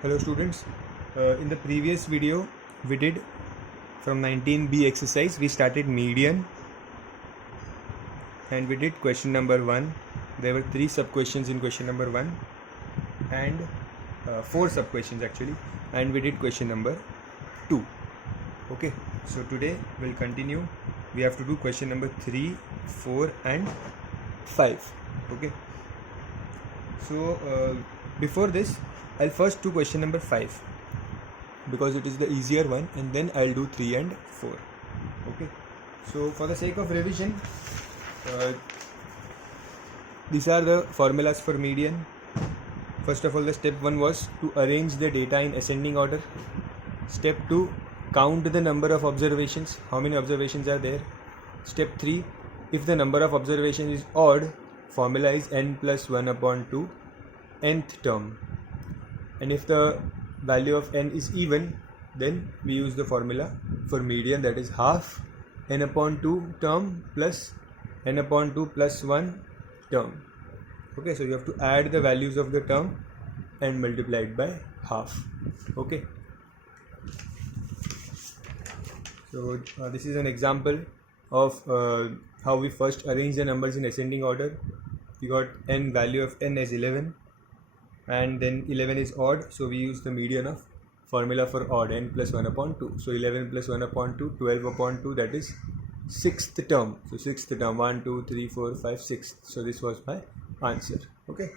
Hello students, in the previous video we did from 19b exercise. We started median and we did question number 1. There were 3 sub questions in question number 1 and 4 sub questions actually, and we did question number 2. Okay, so today we'll continue. We have to do question number 3, 4 and 5. Okay, so before this I'll first do question number 5 because it is the easier one, and then I'll do 3 and 4. Okay, so for the sake of revision, these are the formulas for median. First of all, the step 1 was to arrange the data in ascending order. Step 2, count the number of observations, how many observations are there. Step 3, if the number of observations is odd, formula is n plus 1 upon 2, nth term. And if the value of n is even, then we use the formula for median, that is half n upon 2 term plus n upon 2 plus 1 term. Okay, so you have to add the values of the term and multiply it by half. Okay, so this is an example of how we first arrange the numbers in ascending order. We got n, value of n as 11, and then 11 is odd, so we use the median of formula for odd, n plus 1 upon 2. So 11 plus 1 upon 2, 12 upon 2, that is 6th term. So 6th term, 1, 2, 3, 4, 5, 6. So this was my answer. Okay,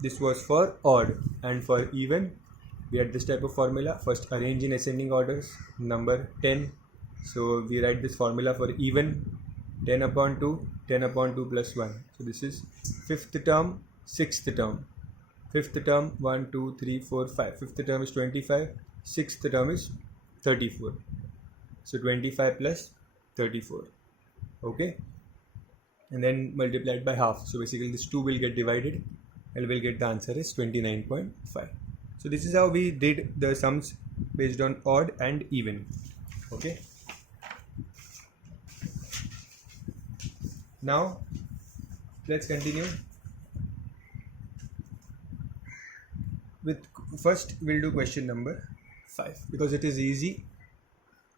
this was for odd, and for even we had this type of formula. First arrange in ascending orders, number 10. So we write this formula for even, 10 upon 2, 10 upon 2 plus 1. So this is 5th term, 6th term. 5th term 1, 2, 3, 4, 5. 5th term is 25. 6th term is 34. So 25 plus 34. Okay, and then multiplied by half. So basically this 2 will get divided and we'll get the answer is 29.5. So this is how we did the sums based on odd and even. Okay, now let's continue with, first we'll do question number 5 because it is easy.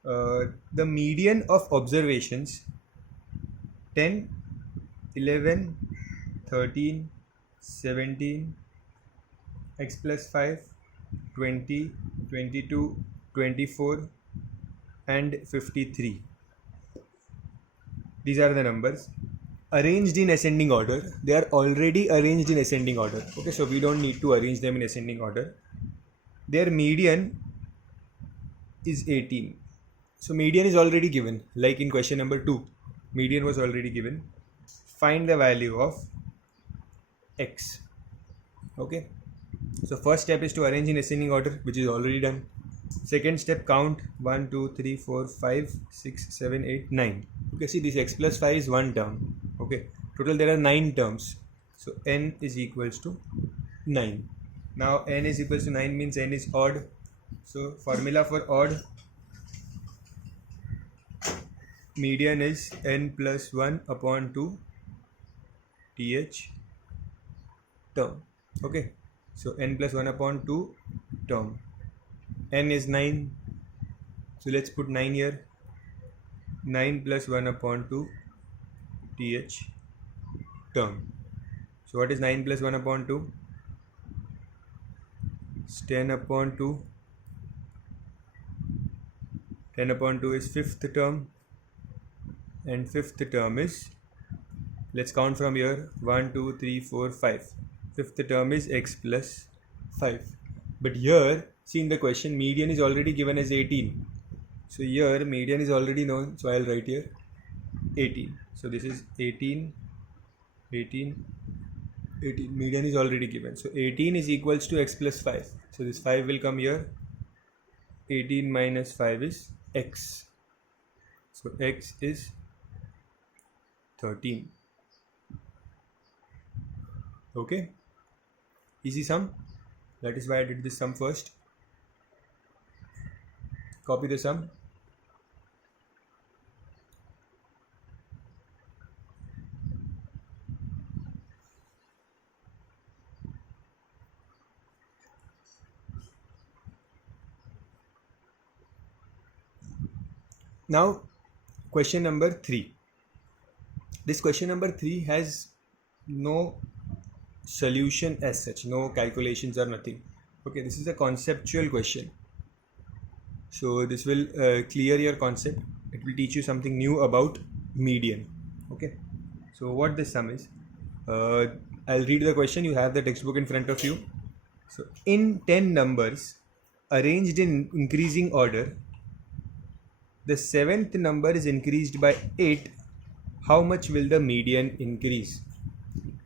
The median of observations 10, 11, 13, 17, x plus 5, 20, 22, 24 and 53. These are the numbers arranged in ascending order. They are already arranged in ascending order. Okay, so we don't need to arrange them in ascending order. Their median is 18. So median is already given, like in question number 2, median was already given. Find the value of x. Okay, so first step is to arrange in ascending order, which is already done. Second step, count 1, 2, 3, 4, 5, 6, 7, 8, 9. Okay, see this x plus 5 is one term. Okay, total there are 9 terms. So n is equals to 9. Now n is equals to 9 means n is odd. So formula for odd, median is n plus 1 upon 2 th term. Okay, so n plus 1 upon 2 term. N is 9, so let's put 9 here. 9 plus 1 upon 2 th term. So what is 9 plus 1 upon 2? It's 10 upon 2. 10 upon 2 is 5th term, and 5th term is, let's count from here, 1, 2, 3, 4, 5. 5th term is x plus 5. But here, see in the question, median is already given as 18. So here median is already known, so I'll write here 18. So this is 18, 18, 18. Median is already given. So 18 is equals to x plus 5. So this 5 will come here. 18 minus 5 is x. So x is 13. Okay, easy sum. That is why I did this sum first. Copy the sum. Now, question number 3. This question number 3 has no solution as such, no calculations or nothing. Okay, this is a conceptual question. So this will clear your concept. It will teach you something new about median. Okay, so what this sum is, I'll read the question. You have the textbook in front of you. So in 10 numbers arranged in increasing order, the 7th number is increased by 8. How much will the median increase?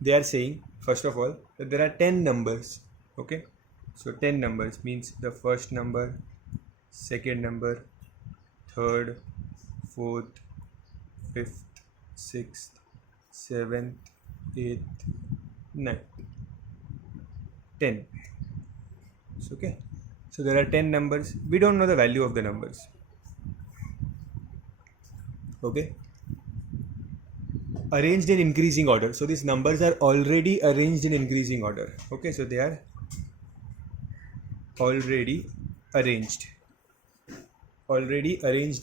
They are saying, first of all, that there are 10 numbers. Okay, so 10 numbers means the first number, second number, third, fourth, fifth, sixth, seventh, eighth, ninth, 10. So, okay, so there are 10 numbers. We don't know the value of the numbers. Okay, arranged in increasing order. So these numbers are already arranged in increasing order. Okay, so they are already arranged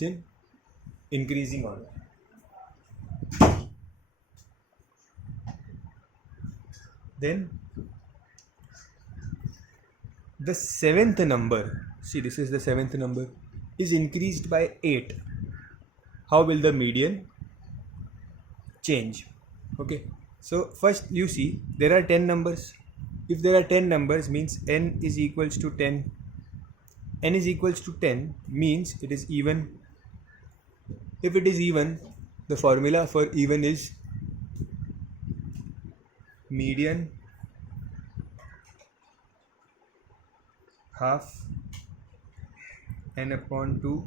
in increasing order. Then the 7th number, see, this is the 7th number, is increased by 8. How will the median change? Okay, so first you see there are 10 numbers. If there are 10 numbers means n is equals to 10. N is equals to 10 means it is even. If it is even, the formula for even is median half n upon 2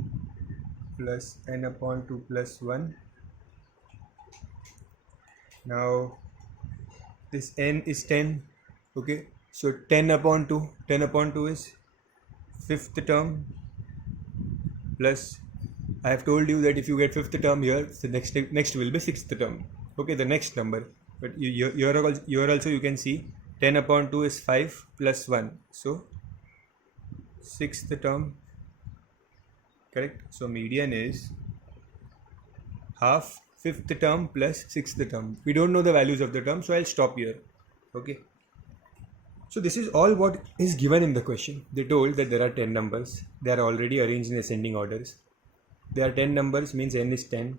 plus n upon 2 plus 1. Now this n is 10. Okay, so 10 upon 2 is 5th term plus, I have told you that if you get 5th term here, the next will be 6th term. Okay, the next number. But here also you can see 10 upon 2 is 5 plus 1. So 6th term, correct? So median is half 5th term plus 6th term. We don't know the values of the term, so I'll stop here. Okay. So this is all what is given in the question. They told that there are 10 numbers. They are already arranged in ascending orders. There are 10 numbers means n is 10.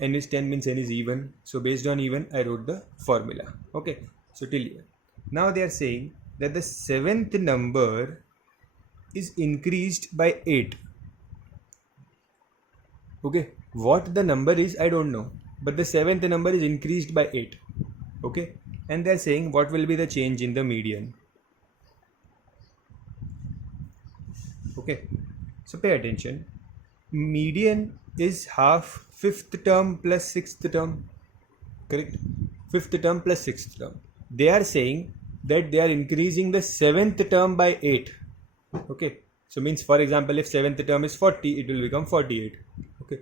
N is 10 means n is even. So based on even, I wrote the formula. Okay. So till here. Now they are saying that the 7th number is increased by 8. Okay. What the number is, I don't know. But the 7th number is increased by 8. Okay. And they are saying what will be the change in the median. Okay. So pay attention. Median is half 5th term plus 6th term. Correct? 5th term plus 6th term. They are saying that they are increasing the 7th term by 8. Okay. So means, for example, if 7th term is 40, it will become 48. Okay.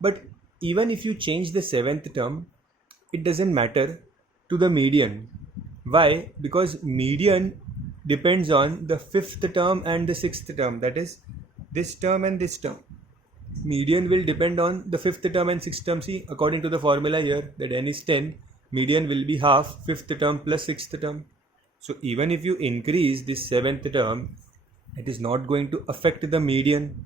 But even if you change the 7th term, it doesn't matter to the median. Why? Because median depends on the 5th term and the 6th term. That is this term and this term. Median will depend on the 5th term and 6th term. See, according to the formula here, that n is 10, median will be half 5th term plus 6th term. So even if you increase this 7th term, it is not going to affect the median.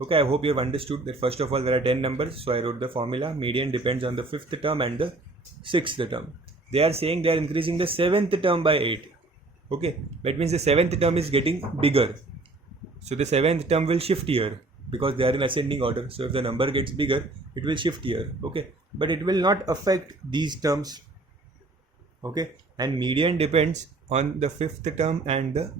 Okay, I hope you have understood that first of all there are 10 numbers. So I wrote the formula. Median depends on the 5th term and the 6th term. They are saying they are increasing the 7th term by 8. Okay, that means the 7th term is getting bigger. So the 7th term will shift here because they are in ascending order. So if the number gets bigger, it will shift here. Okay, but it will not affect these terms. Okay, and median depends on the 5th term and the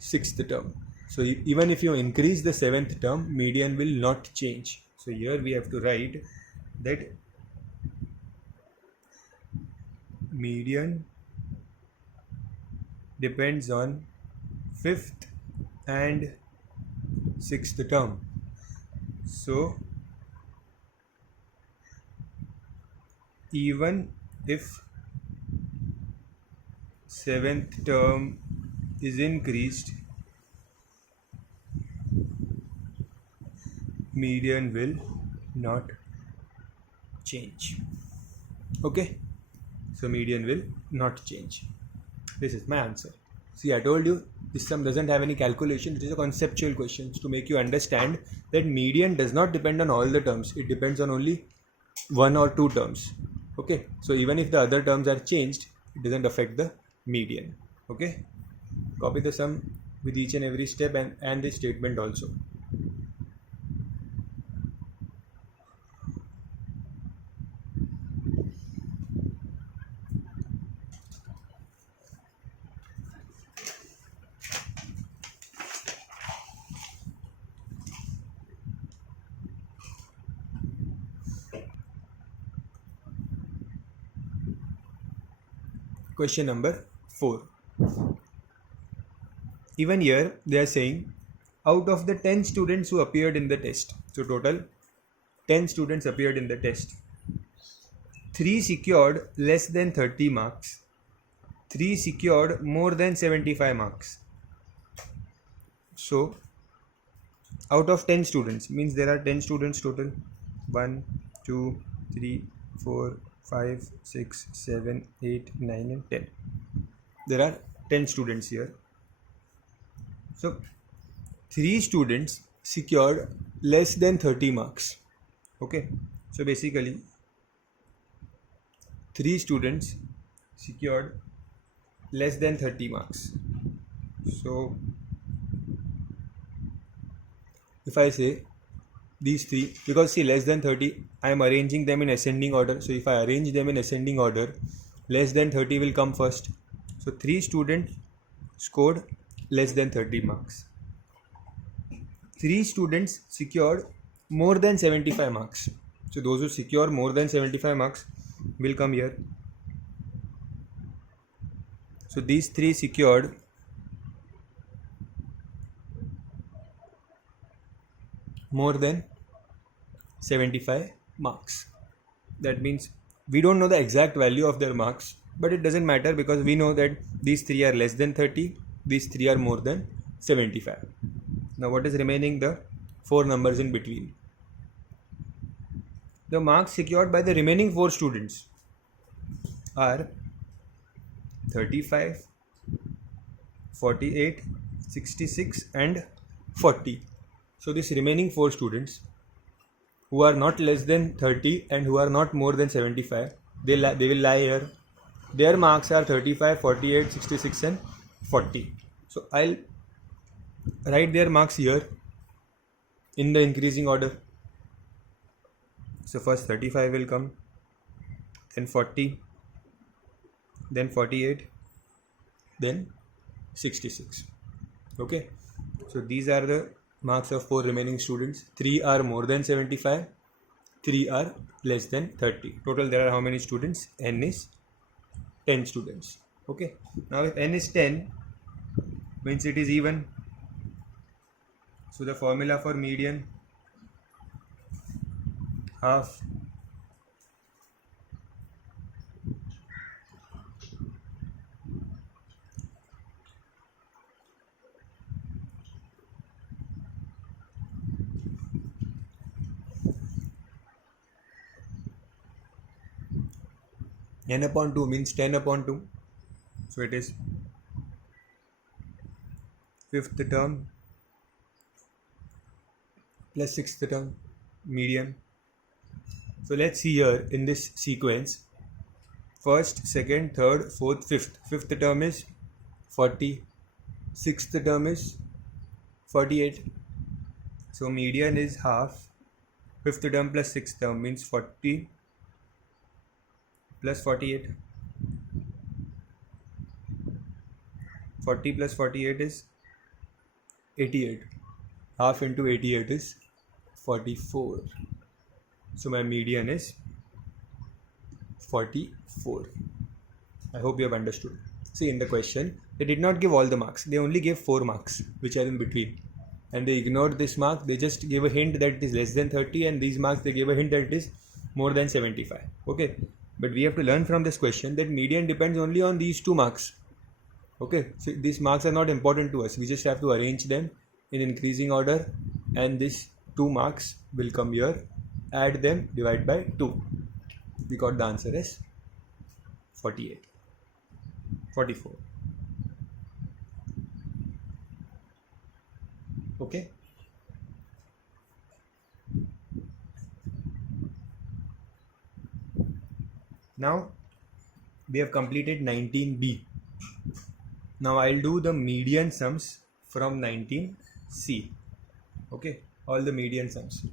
6th term. So even if you increase the 7th term, median will not change. So here we have to write that median depends on 5th and 6th term. So even if 7th term is increased, median will not change. Okay, so median will not change. This is my answer. See, I told you this sum doesn't have any calculation. It is a conceptual question to make you understand that median does not depend on all the terms. It depends on only one or two terms. Okay, so even if the other terms are changed, it doesn't affect the median. Okay, copy the sum with each and every step and the statement also. Question number 4. Even here they are saying out of the 10 students who appeared in the test, so total 10 students appeared in the test, 3 secured less than 30 marks, 3 secured more than 75 marks. So out of 10 students means there are 10 students total, 1, 2, 3, 4, 5, 6, 7, 8, 9 and 10. There are 10 students here. So 3 students secured less than 30 marks. Okay, so basically 3 students secured less than 30 marks. So if I say these 3, because see less than 30, I am arranging them in ascending order. So if I arrange them in ascending order, less than 30 will come first. So 3 students scored less than 30 marks. 3 students secured more than 75 marks. So those who secure more than 75 marks will come here. So these 3 secured more than 75 marks. That means we don't know the exact value of their marks, but it doesn't matter because we know that these 3 are less than 30, these 3 are more than 75. Now what is remaining? The 4 numbers in between. The marks secured by the remaining 4 students are 35, 48, 66 and 40. So these remaining 4 students who are not less than 30 and who are not more than 75, they will lie here. Their marks are 35, 48, 66 and 40. So I'll write their marks here in the increasing order. So first 35 will come, then 40, then 48, then 66. Okay, so these are the marks of 4 remaining students. 3 are more than 75, 3 are less than 30. Total there are how many students? N is 10 students. Okay, now if N is 10 means it is even. So the formula for median, half n upon 2 means 10 upon 2. So it is 5th term plus 6th term, median. So let's see here in this sequence, 1st, 2nd, 3rd, 4th, 5th. 5th term is 40, 6th term is 48. So median is half. 5th term plus 6th term means 40 plus 48. 40 plus 48 is 88. Half into 88 is 44. So my median is 44. I hope you have understood. See, in the question, they did not give all the marks. They only gave 4 marks, which are in between. And they ignored this mark. They just gave a hint that it is less than 30, and these marks they gave a hint that it is more than 75. Okay. But we have to learn from this question that median depends only on these 2 marks. Okay. So these marks are not important to us. We just have to arrange them in increasing order, and this 2 marks will come here. Add them, divide by 2. We got the answer as 48. 44. Okay. Now we have completed 19B. Now I'll do the median sums from 19C. Okay, all the median sums.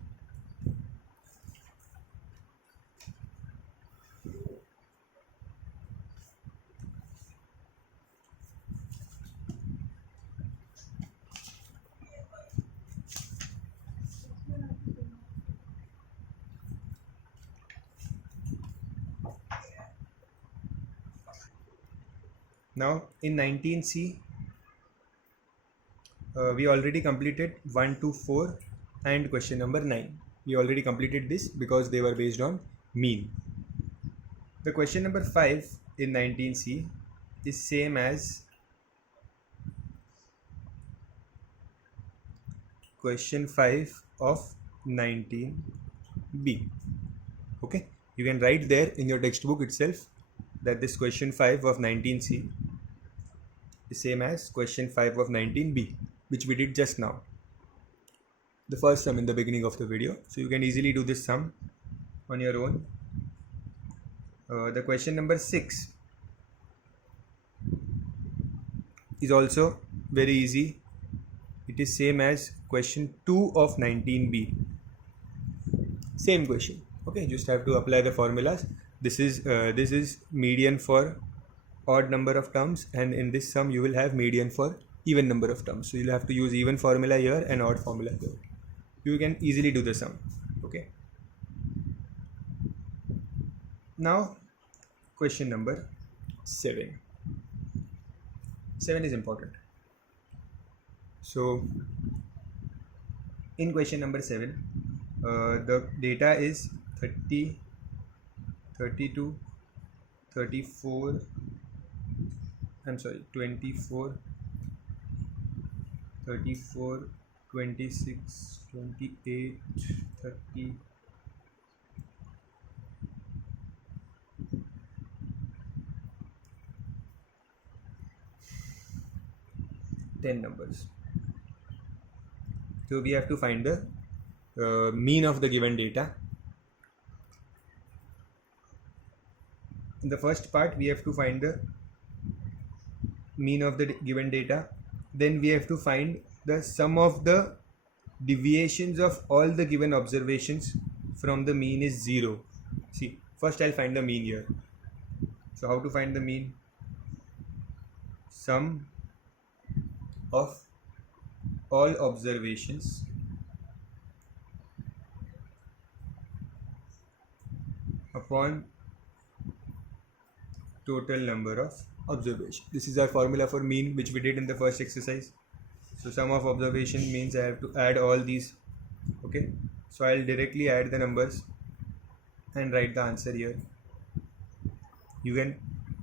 Now in 19C, we already completed 1 to 4 and question number 9. We already completed this because they were based on mean. The question number 5 in 19C is same as question 5 of 19B. Okay, you can write there in your textbook itself that this question 5 of 19C is same as question 5 of 19B, which we did just now, the first sum in the beginning of the video. So you can easily do this sum on your own. The question number 6 is also very easy. It is same as question 2 of 19B. Same question. Okay, just have to apply the formulas. This is median for odd number of terms, and in this sum you will have median for even number of terms. So you'll have to use even formula here and odd formula here. You can easily do the sum. Okay. Now question number 7. 7 is important. So in question number 7, the data is 30, 32, 34, 24, 34, 26, 28, 30, 10 numbers. So we have to find the mean of the given data. In the first part, we have to find the mean of the given data. Then we have to find the sum of the deviations of all the given observations from the mean is 0. See, first I'll find the mean here. So how to find the mean? Sum of all observations upon total number of observations. This is our formula for mean, which we did in the first exercise. So sum of observation means I have to add all these. Okay, so I'll directly add the numbers and write the answer here. You can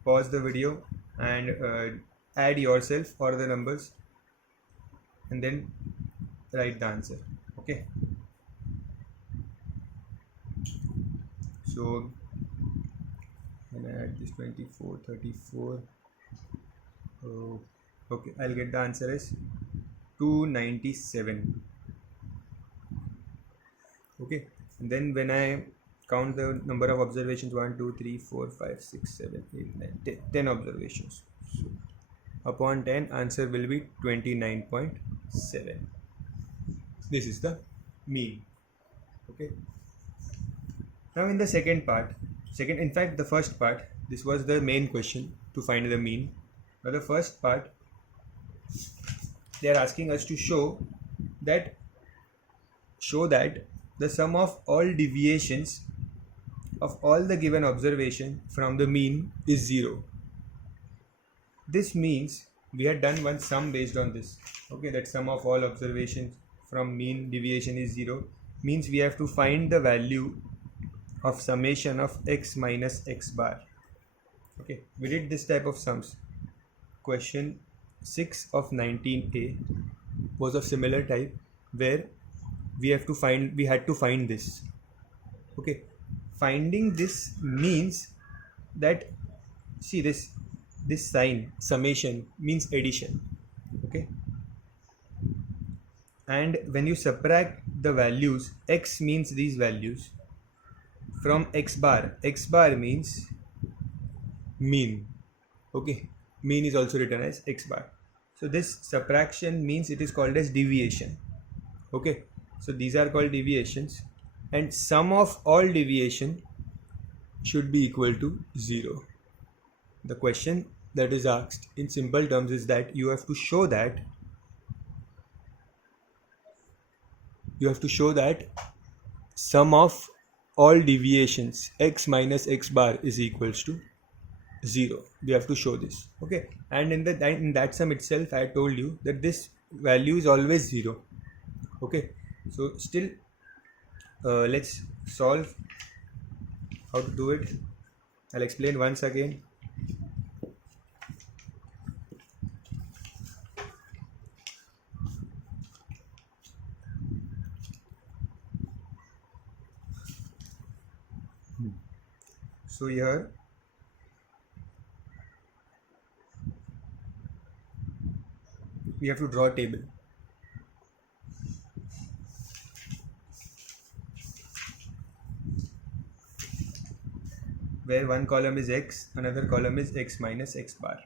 pause the video and add yourself or the numbers and then write the answer. Okay, so when I add this 24, 34, okay, I'll get the answer as 297. Okay, and then when I count the number of observations, 1, 2, 3, 4, 5, 6, 7, 8, 9, 10 observations. So upon 10, answer will be 29.7. This is the mean. Okay, now in the second part, the first part, this was the main question to find the mean. Now the first part, they are asking us to show that the sum of all deviations of all the given observation from the mean is 0. This means we had done one sum based on this. Okay, that sum of all observations from mean deviation is 0, means we have to find the value of summation of x minus x bar. Okay, we did this type of sums. Question 6 of 19A was of similar type, where we had to find this. Okay, finding this means that, see, this sign summation means addition. Okay, and when you subtract the values, x means these values, from x bar means mean. Okay, mean is also written as x bar. So this subtraction means it is called as deviation. Okay, so these are called deviations, and sum of all deviation should be equal to 0. The question that is asked in simple terms is that you have to show that sum of all deviations x minus x bar is equals to 0. We have to show this. Okay, and in that sum itself, I told you that this value is always 0. Okay, so still let's solve how to do it. I'll explain once again. So here we have to draw a table. Where one column is x, another column is x minus x bar.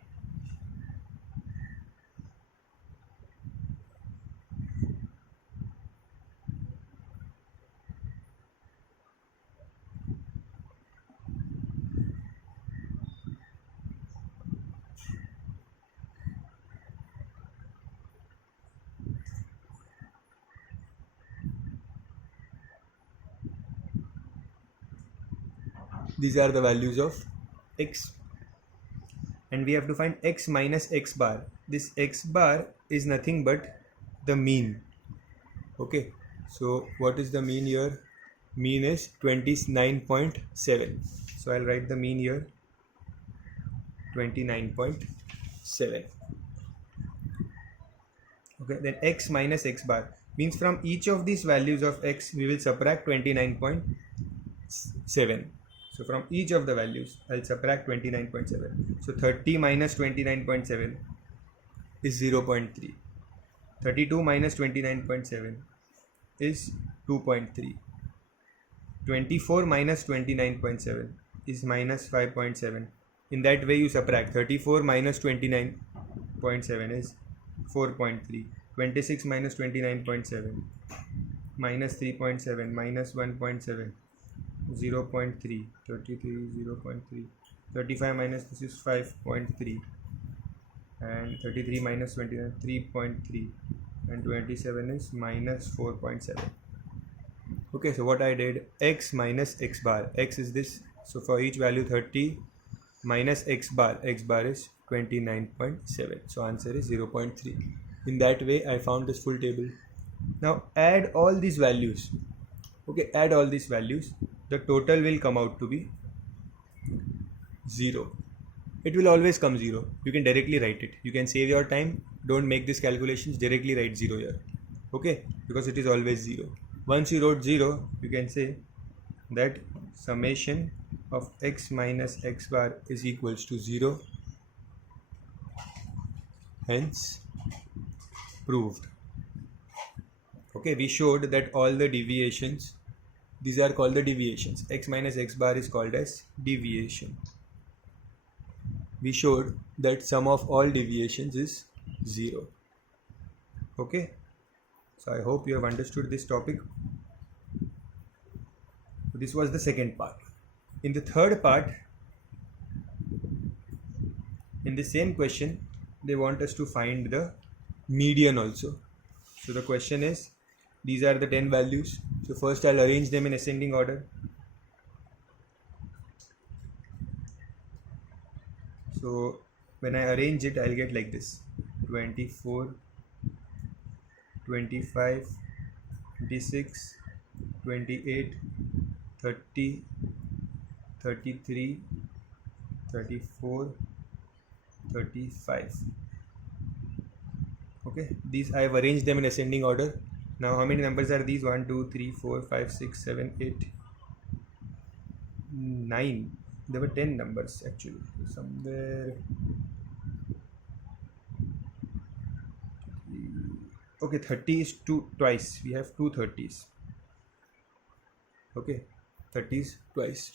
These are the values of x, and we have to find x minus x bar. This x bar is nothing but the mean. Okay, so what is the mean here? Mean is 29.7. So I'll write the mean here, 29.7. Okay, then x minus x bar means from each of these values of x we will subtract 29.7. So from each of the values I'll subtract 29.7. So 30 minus 29.7 is 0.3. 32 minus 29.7 is 2.3. 24 minus 29.7 is minus 5.7. In that way you subtract. 34 minus 29.7 is 4.3. 26 minus 29.7 minus 3.7 minus 1.7, 0.3. 33 0.3. 35 minus this is 5.3, and 33 minus 29 3.3, and 27 is minus 4.7. Okay, so what I did, x minus x bar, x is this, so for each value 30 minus x bar is 29.7, so answer is 0.3. In that way I found this full table. Now add all these values. Okay, add all these values, the total will come out to be 0. It will always come 0. You can directly write it. You can save your time, don't make these calculations, directly write 0 here. Okay, because it is always 0. Once you wrote 0, you can say that summation of x minus x bar is equals to 0. Hence proved. Okay, we showed that all the deviations, these are called the deviations. X minus x bar is called as deviation. We showed that sum of all deviations is 0. Okay, so I hope you have understood this topic. This was the second part. In the third part, in the same question, they want us to find the median also. So the question is, these are the 10 values. So first I'll arrange them in ascending order. So when I arrange it, I'll get like this: 24, 25, 26, 28, 30, 33, 34, 35. Okay, these I have arranged them in ascending order. Now how many numbers are these? 1 2 3 4 5 6 7 8 9. There were 10 numbers actually somewhere. Okay, 30 is twice. We have two 30s. Okay, 30s twice.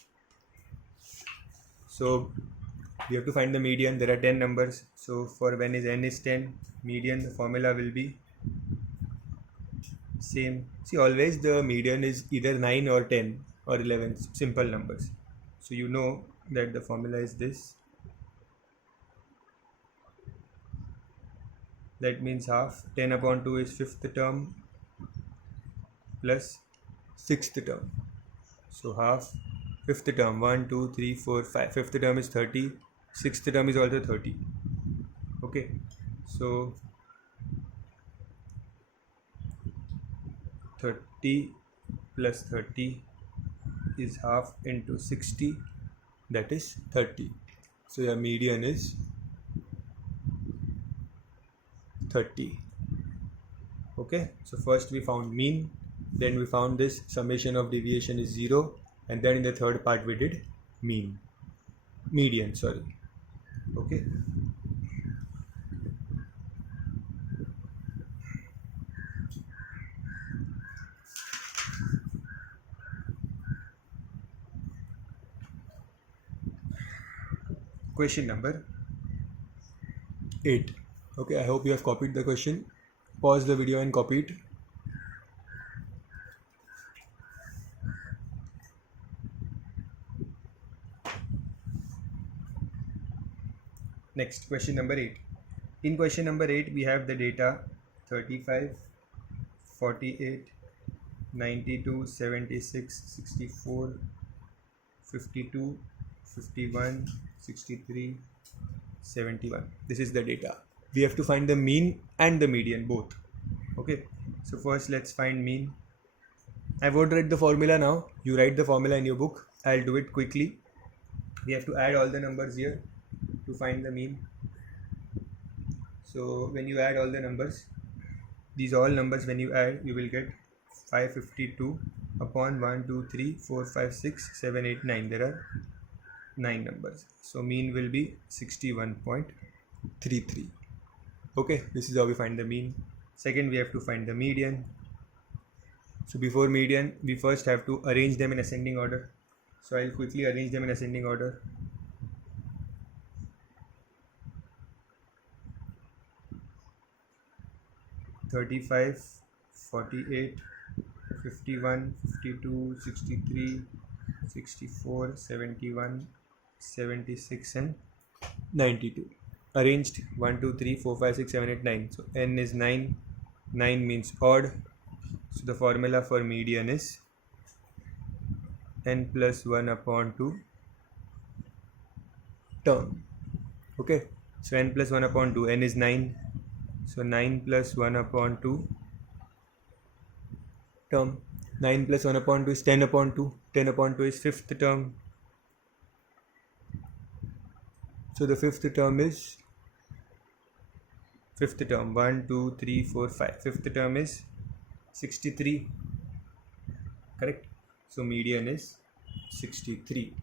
So we have to find the median. There are 10 numbers. So for when n is 10, median, the formula will be same. See, always the median is either 9 or 10 or 11, simple numbers. So you know that the formula is this. That means half. 10 upon 2 is fifth term plus sixth term. So half fifth term, 1 2 3 4 5. Fifth term is 30. Sixth term is also 30. Okay, so 30 plus 30 is half into 60, that is 30. So your median is 30. Okay, so first we found mean, then we found this summation of deviation is 0, and then in the third part we did median. Okay. Question number 8. Okay, I hope you have copied the question. Pause the video and copy it. Next, question number 8. In question number 8, we have the data 35, 48, 92, 76, 64, 52, 51, 63, 71. This is the data. We have to find the mean and the median both. Okay, so first let's find mean. I won't write the formula now. You write the formula in your book. I'll do it quickly. We have to add all the numbers here to find the mean. So when you add all the numbers, these all numbers when you add, you will get 552 upon 1 2 3 4 5 6 7 8 9. There are 9 numbers. So mean will be 61.33. Okay, this is how we find the mean. Second, we have to find the median. So before median, we first have to arrange them in ascending order. So I'll quickly arrange them in ascending order. (35, 48, 51, 52, 63, 64, 71, 76 and 92. Arranged 1 2 3 4 5 6 7 8 9. So n is 9. 9 means odd. So the formula for median is n plus 1 upon 2 term. Okay, so n plus 1 upon 2, n is 9. So 9 plus 1 upon 2 term. 9 plus 1 upon 2 is 10 upon 2. 10 upon 2 is fifth term. So the fifth term is 1 2 3 4 5. Fifth term is 63. Correct. So median is 63.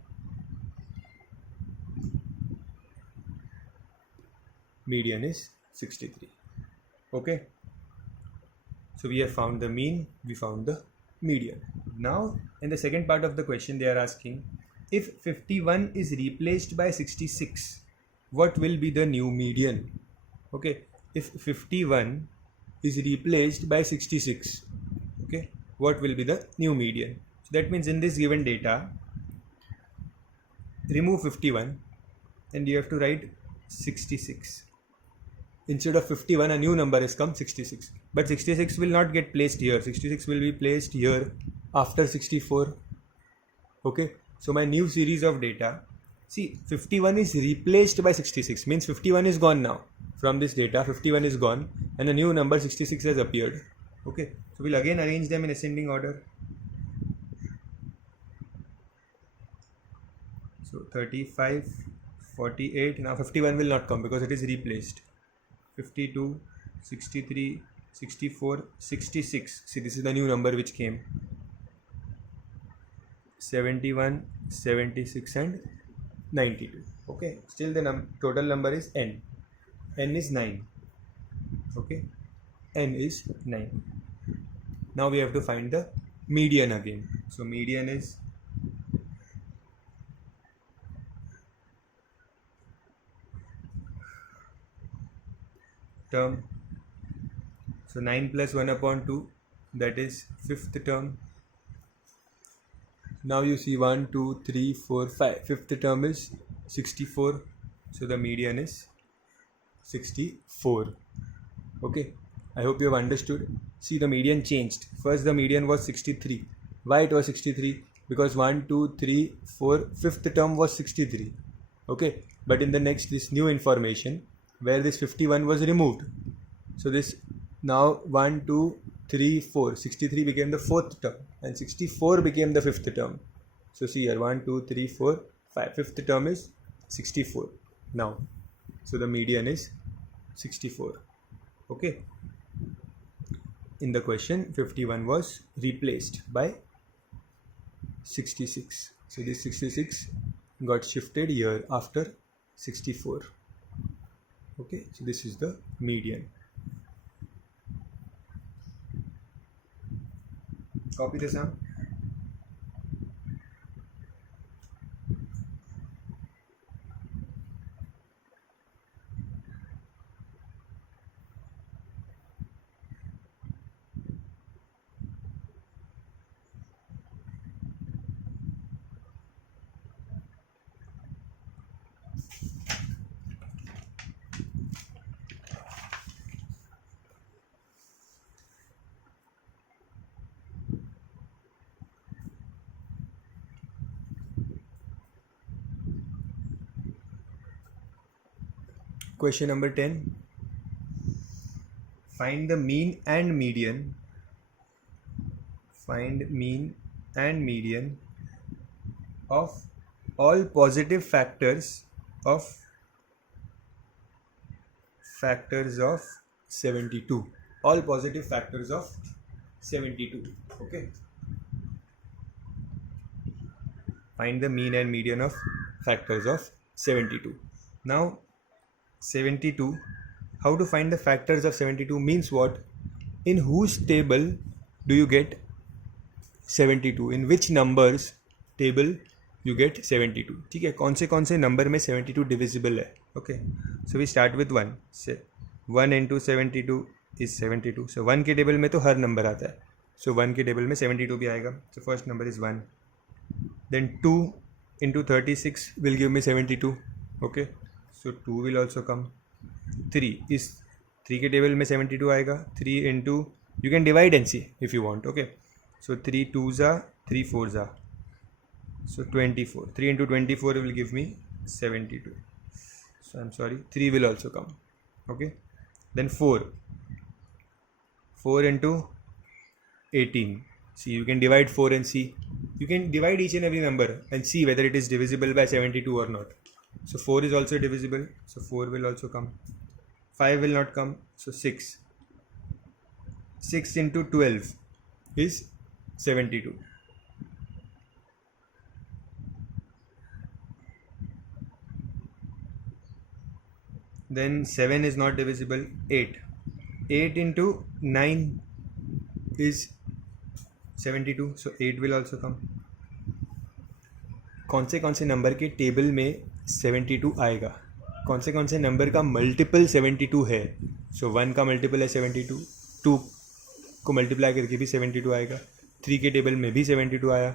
Median is 63. Okay. So we have found the mean, we found the median. Now in the second part of the question they are asking, if 51 is replaced by 66, what will be the new median? Okay, if 51 is replaced by 66, okay, what will be the new median? So that means in this given data, remove 51 and you have to write 66. Instead of 51, a new number has come, 66. But 66 will not get placed here. 66 will be placed here after 64. Okay, so my new series of data, see, 51 is replaced by 66, means 51 is gone now. From this data, 51 is gone and a new number 66 has appeared. Okay, so we'll again arrange them in ascending order. So 35, 48, now 51 will not come because it is replaced. 52, 63, 64, 66. See, this is the new number which came. 71, 76 and 92. Okay, still the total number is n. N is 9. Okay, n is 9. Now we have to find the median again. So median is term. So 9 plus 1 upon 2, that is fifth term. Now you see 1, 2, 3, 4, 5. Fifth term is 64. So the median is 64. Okay, I hope you have understood. See, the median changed. First the median was 63. Why it was 63? Because 1, 2, 3, 4, fifth term was 63. Okay, but in the next, this new information where this 51 was removed. So this now 1, 2, 3, 4. 63 became the fourth term and 64 became the fifth term. So see here 1, 2, 3, 4, 5. Fifth term is 64 now. So the median is 64. Okay. In the question, 51 was replaced by 66. So this 66 got shifted here after 64. Okay, so this is the median. Copy this down. Question number 10. Find the mean and median. Find mean and median of all positive factors of 72. All positive factors of 72. Okay. Find the mean and median of factors of 72. Now 72, how to find the factors of 72 means what? In whose table do you get 72? In which numbers table you get 72? ठीक है, कौन से number में 72 divisible है? Okay, so we start with 1. Say 1 into 72 is 72. So 1 के table में तो हर number आता है. So 1 के टेबल में 72 भी आएगा. So first number is 1. Then 2 into 36 will give me 72. Okay. So 2 will also come. 3 is 3 के टेबल में 72 आएगा. 3 into, you can divide and see if you want. Okay. So 3 2s are, 3 4s are. So 24. 3 into 24 will give me 72. So I'm sorry, 3 will also come. Okay. Then 4. 4 into 18. See, you can divide 4 and see. You can divide each and every number and see whether it is divisible by 72 or not. So 4 is also divisible. So 4 will also come. 5 will not come. So 6. 6 into 12 is 72. Then 7 is not divisible. 8. 8 into 9 is 72. So 8 will also come. कौन से number के table में 72 आएगा? कौन से number का multiple 72 है? सो 1 का मल्टीपल है 72. 2 को मल्टीप्लाई करके भी 72 आएगा. 3 के टेबल में भी 72 आया.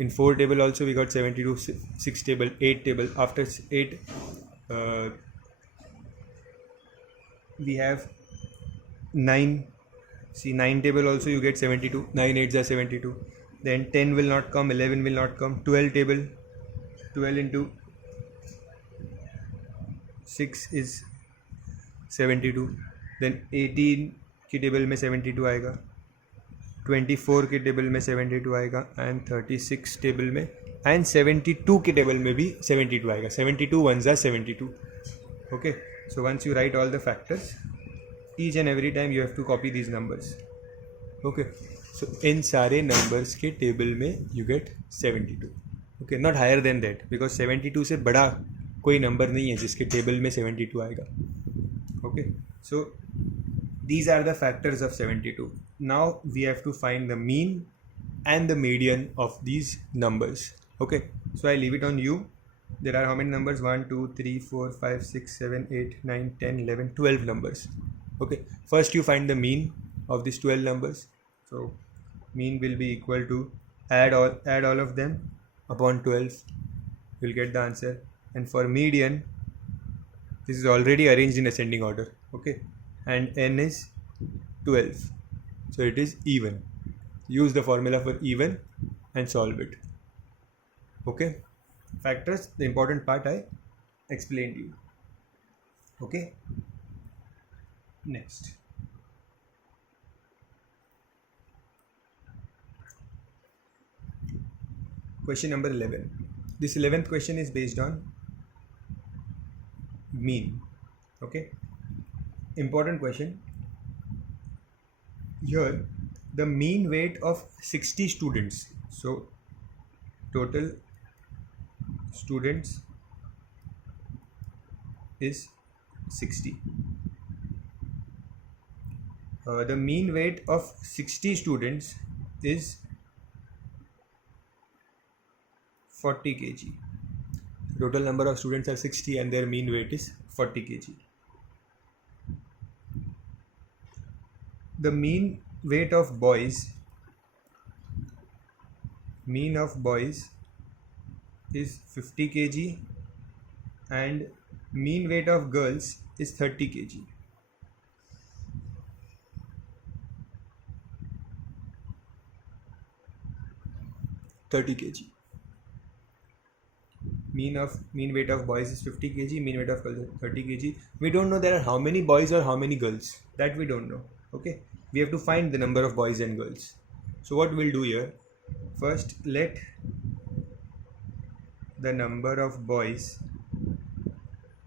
In 4 table also we got 72. 6 table, 8 table. After 8 we have 9. See, 9 table also you get 72. 9 8s are 72. Then 10 will not come, 11 will not come. 12 table, 12 into 6 is 72. Then 18 की टेबल में 72 आएगा. 24 के टेबल में 72 आएगा. And 36 table में and 72 के table में भी 72 आएगा. 72 1s are 72. Okay. So once you write all the factors, each and every time you have to copy these numbers. Okay, so इन सारे numbers के table में you get 72. Okay, not higher than that because 72 से बड़ा कोई number नहीं है जिसके table में 72 आएगा. Okay, so these are the factors of 72. Now we have to find the mean and the median of these numbers. Okay, so I leave it on you. There are how many numbers? 1 2 3 4 5 6 7 8 9 10 11 12 numbers. Okay, first you find the mean of these 12 numbers. So mean will be equal to add all of them upon 12. You'll get the answer. And for median, this is already arranged in ascending order. Okay, and n is 12, so it is even. Use the formula for even and solve it. Okay, factors, the important part I explained to you. Okay, next. Question number 11. This 11th question is based on mean. Okay, important question. Here the mean weight of 60 students, so total students is 60. The mean weight of 60 students is 40 kg. Total number of students are 60 and their mean weight is 40 kg. The mean weight of boys is 50 kg and mean weight of girls is 30 kg. Mean weight of boys is 50 kg, mean weight of girls is 30 kg. We don't know there are how many boys or how many girls. That we don't know. Okay, we have to find the number of boys and girls. So what we'll do here, first let the number of boys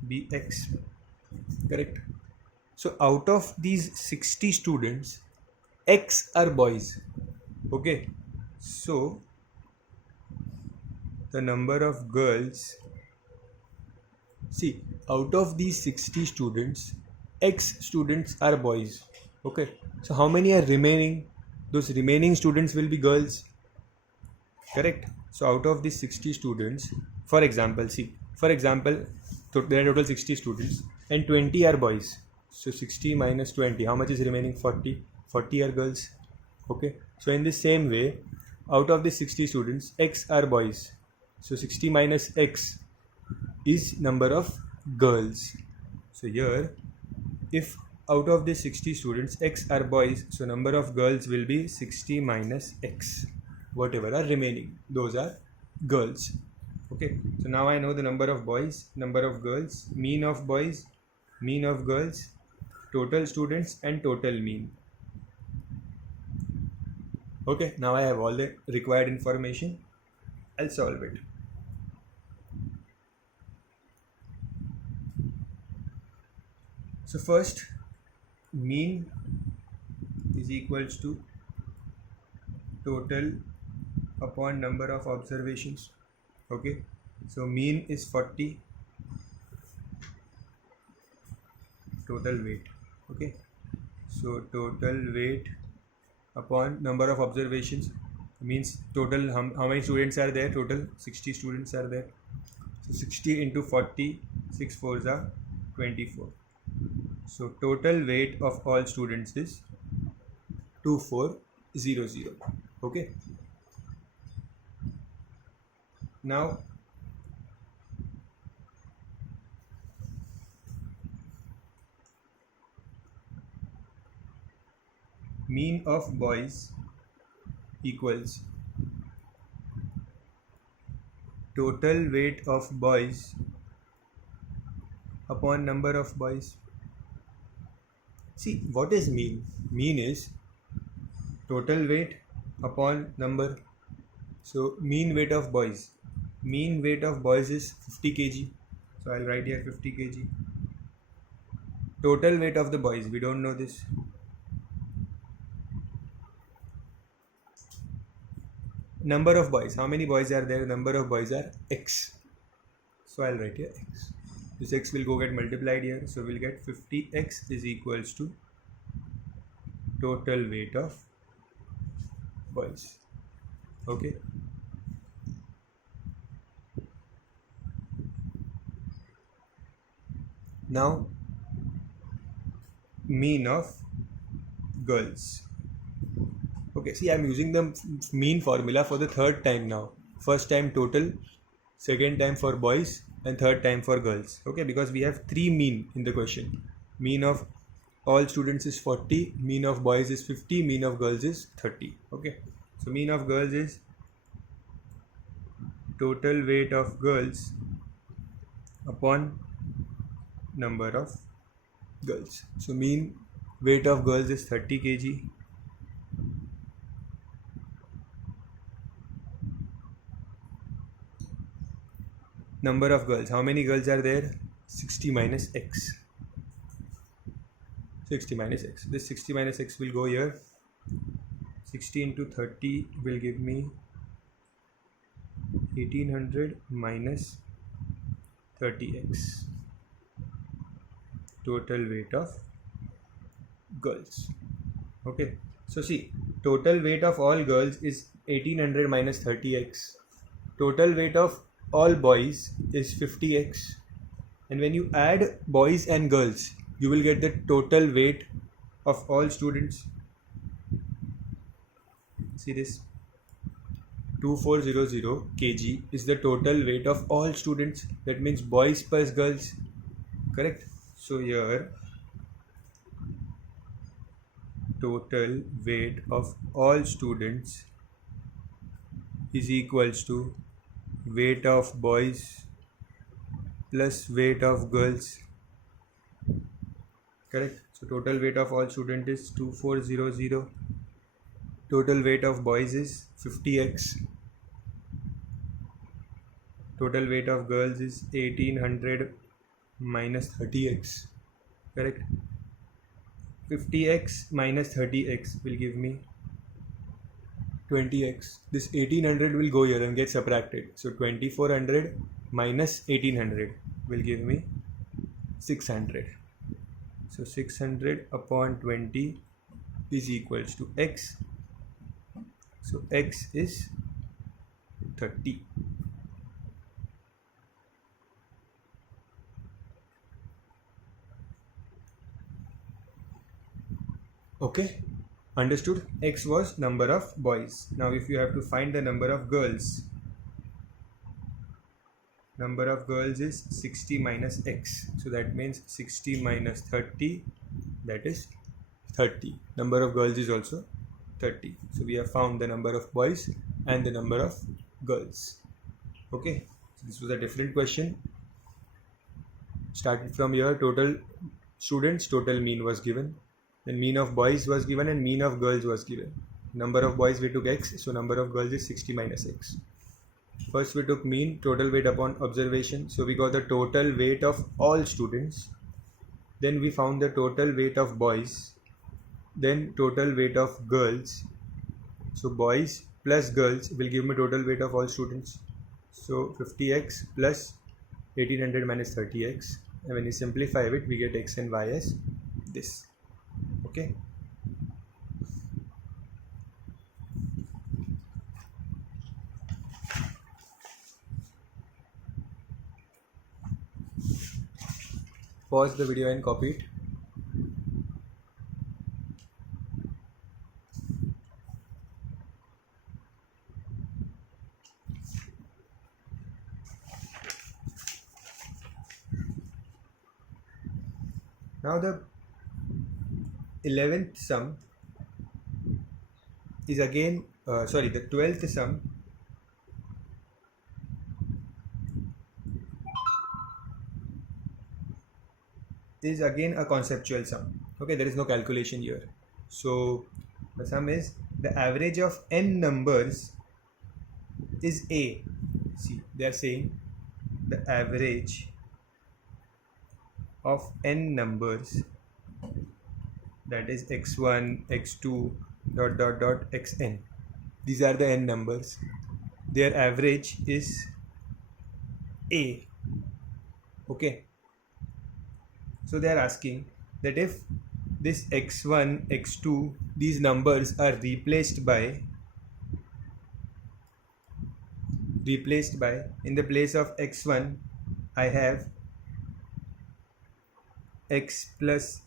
be x. Correct. So out of these 60 students, x are boys. Okay, so the number of girls, see, out of these 60 students, x students are boys. Okay, so how many are remaining? Those remaining students will be girls. Correct. So out of these 60 students, for example, there are total 60 students and 20 are boys. So 60 minus 20, how much is remaining? 40. 40 are girls. Okay, so in the same way, out of the 60 students, x are boys. So 60 minus x is number of girls. So here, if out of the 60 students, x are boys, so number of girls will be 60 minus x. Whatever are remaining, those are girls. Okay, so now I know the number of boys, number of girls, mean of boys, mean of girls, total students and total mean. Okay, now I have all the required information. I'll solve it. So first, mean is equals to total upon number of observations. Okay, so mean is 40, total weight. Okay, so total weight upon number of observations means total how many students are there? Total 60 students are there. So 60 into 40, 6 4s are 24. So total weight of all students is 2400. Okay, now mean of boys equals total weight of boys upon number of boys. See, what is mean? Mean is total weight upon number. So mean weight of boys. Mean weight of boys is 50 kg. So I'll write here 50 kg. total weight of the boys, we don't know this. Number of boys, how many boys are there? Number of boys are x. So I'll write here x. This x will go get multiplied here. So we'll get 50x is equals to total weight of boys. Okay. Now mean of girls. Okay, see, I'm using the mean formula for the third time now. First time total, second time for boys, and third time for girls. Okay, because we have three mean in the question. Mean of all students is 40, mean of boys is 50, mean of girls is 30. Okay, so mean of girls is total weight of girls upon number of girls. So mean weight of girls is 30 kg. Number of girls, how many girls are there? 60 minus x. 60 minus x. This 60 minus x will go here. 60 into 30 will give me 1800 minus 30x. Total weight of girls. Okay, so see, total weight of all girls is 1800 minus 30x. Total weight of all boys is 50x, and when you add boys and girls, you will get the total weight of all students. See this, 2400 kg is the total weight of all students. That means boys plus girls, correct? So here total weight of all students is equals to weight of boys plus weight of girls, correct? So total weight of all students is 2400, total weight of boys is 50x, total weight of girls is 1800 minus 30x, correct? 50x minus 30x will give me 20x. This 1800 will go here and get subtracted. So 2400 minus 1800 will give me 600. So 600 upon 20 is equals to x. So x is 30. Okay, understood? X was number of boys. Now if you have to find the number of girls, number of girls is 60 minus x. So that means 60 minus 30, that is 30. Number of girls is also 30. So we have found the number of boys and the number of girls. Okay, so this was a different question. Started from here, total students, total mean was given. Then mean of boys was given and mean of girls was given. Number of boys we took x, so number of girls is 60 minus x. First we took mean, total weight upon observation. So we got the total weight of all students. Then we found the total weight of boys. Then total weight of girls. So boys plus girls will give me total weight of all students. So 50x plus 1800 minus 30x. And when you simplify it, we get x and y as this. Okay. Pause the video and copy it. Now the 11th sum is again, the 12th sum is again a conceptual sum. Okay, there is no calculation here. So the sum is the average of n numbers is A. See, they are saying the average of n numbers that is x1, x2, dot dot dot xn. These are the n numbers. Their average is a. Okay. So they are asking that if this x1, x2, these numbers are replaced by in the place of x1 I have x plus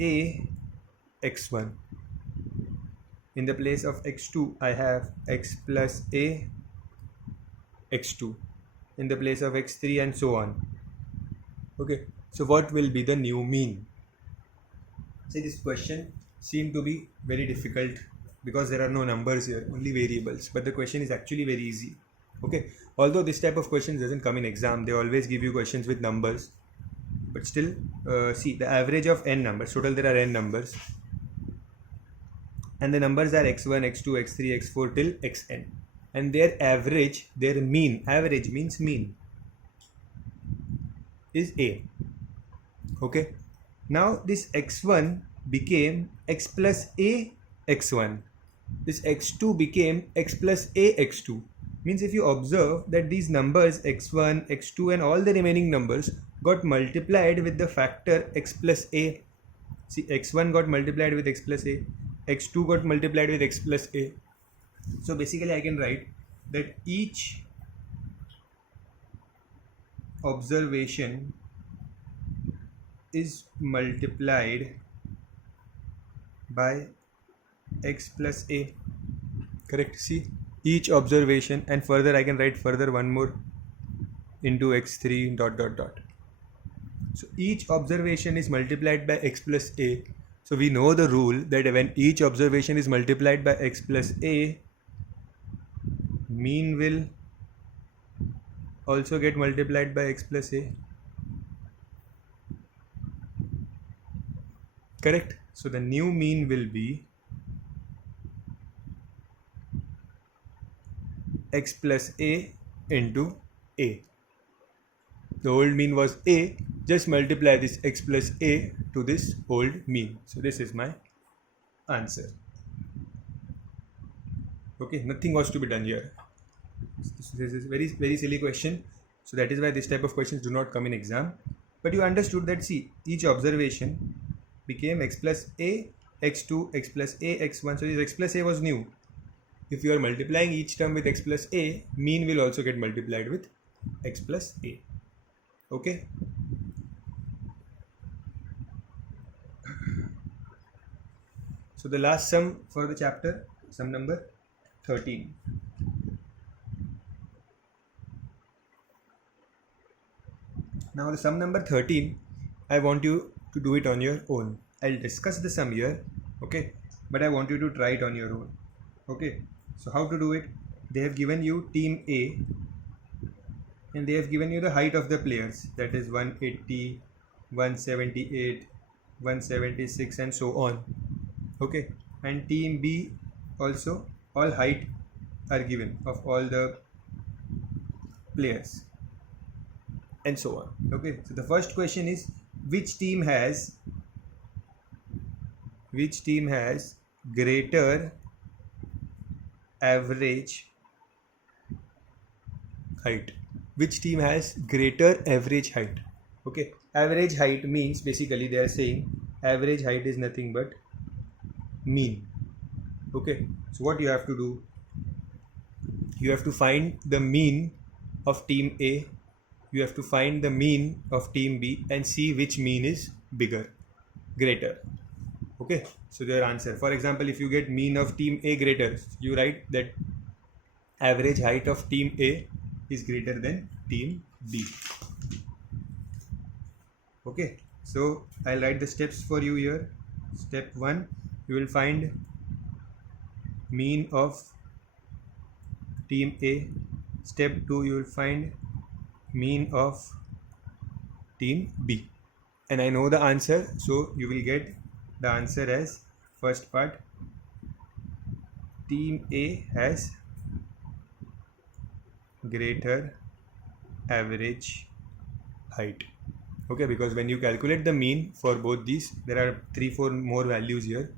a x1. In the place of x2 I have x plus a x2. In the place of x3 and so on. Okay, so what will be the new mean? See, this question seemed to be very difficult because there are no numbers here, only variables, but the question is actually very easy. Okay, although this type of questions doesn't come in exam, they always give you questions with numbers, but still, see the average of n numbers. Total there are n numbers, and the numbers are x1, x2, x3, x4 till xn, and their average, their mean, average means mean, is a. Okay, now this x1 became x plus a x1, this x2 became x plus a x2. Means if you observe that these numbers x1, x2 and all the remaining numbers got multiplied with the factor x plus a. See, x1 got multiplied with x plus a, x2 got multiplied with x plus a. So basically I can write that each observation is multiplied by x plus a. Correct. See, each observation, and further I can write further one more into x3 dot dot dot. So each observation is multiplied by x plus a. So we know the rule that when each observation is multiplied by x plus a, mean will also get multiplied by x plus a. Correct. So the new mean will be x plus a into a. The old mean was a, just multiply this x plus a to this old mean. So this is my answer. Okay, nothing was to be done here. This is very silly question. So that is why this type of questions do not come in exam. But you understood that, see, each observation became x plus a x2, x plus a x1. So this x plus a was new. If you are multiplying each term with x plus a, mean will also get multiplied with x plus a. Okay. So the last sum for the chapter, sum number 13. Now the sum number 13, I want you to do it on your own. I'll discuss the sum here, okay, but I want you to try it on your own. Okay, so how to do it? They have given you team A and they have given you the height of the players, that is 180, 178, 176 and so on. Okay, and team B also, all height are given of all the players and so on. Okay, so the first question is, which team has greater average height? Which team has greater average height? Okay, average height means basically they are saying average height is nothing but mean. Okay, so what you have to do, you have to find the mean of team A, you have to find the mean of team B and see which mean is greater. Okay, so their answer, for example, if you get mean of team A greater, you write that average height of team A is greater than team B. Okay, so I'll write the steps for you here. Step 1, you will find mean of team A. Step 2, you will find mean of team B. And I know the answer, so you will get the answer as first part, team A has greater average height. Okay, because when you calculate the mean for both these, there are 3-4 more values here.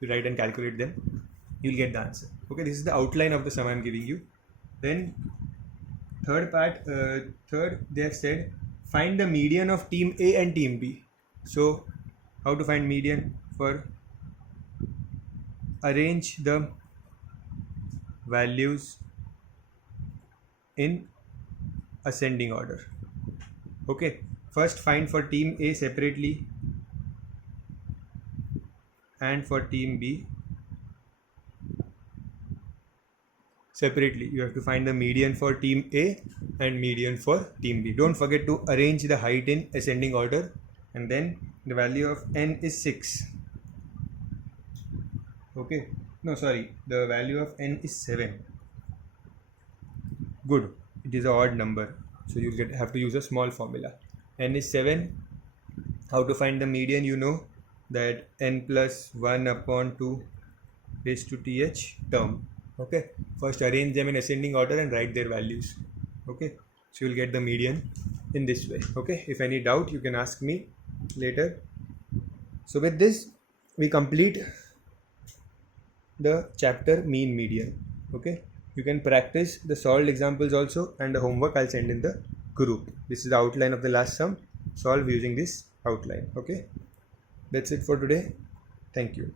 You write and calculate them, you'll get the answer. Okay, this is the outline of the sum I'm giving you. Then third they have said find the median of team A and team B. So how to find median? For arrange the values in ascending order. Okay, first find for team A separately and for team B separately. You have to find the median for team A and median for team B. Don't forget to arrange the height in ascending order, and then the value of n is 6. Okay, no, sorry, the value of n is 7. Good, it is an odd number, so you have to use a small formula. N is 7. How to find the median? You know that n plus 1 upon 2 raised to th term. Okay, first arrange them in ascending order and write their values. Okay, so you'll get the median in this way. Okay, if any doubt you can ask me later. So with this we complete the chapter mean median. Okay, you can practice the solved examples also, and the homework I'll send in the group. This is the outline of the last sum. Solve using this outline. Okay, that's it for today. Thank you.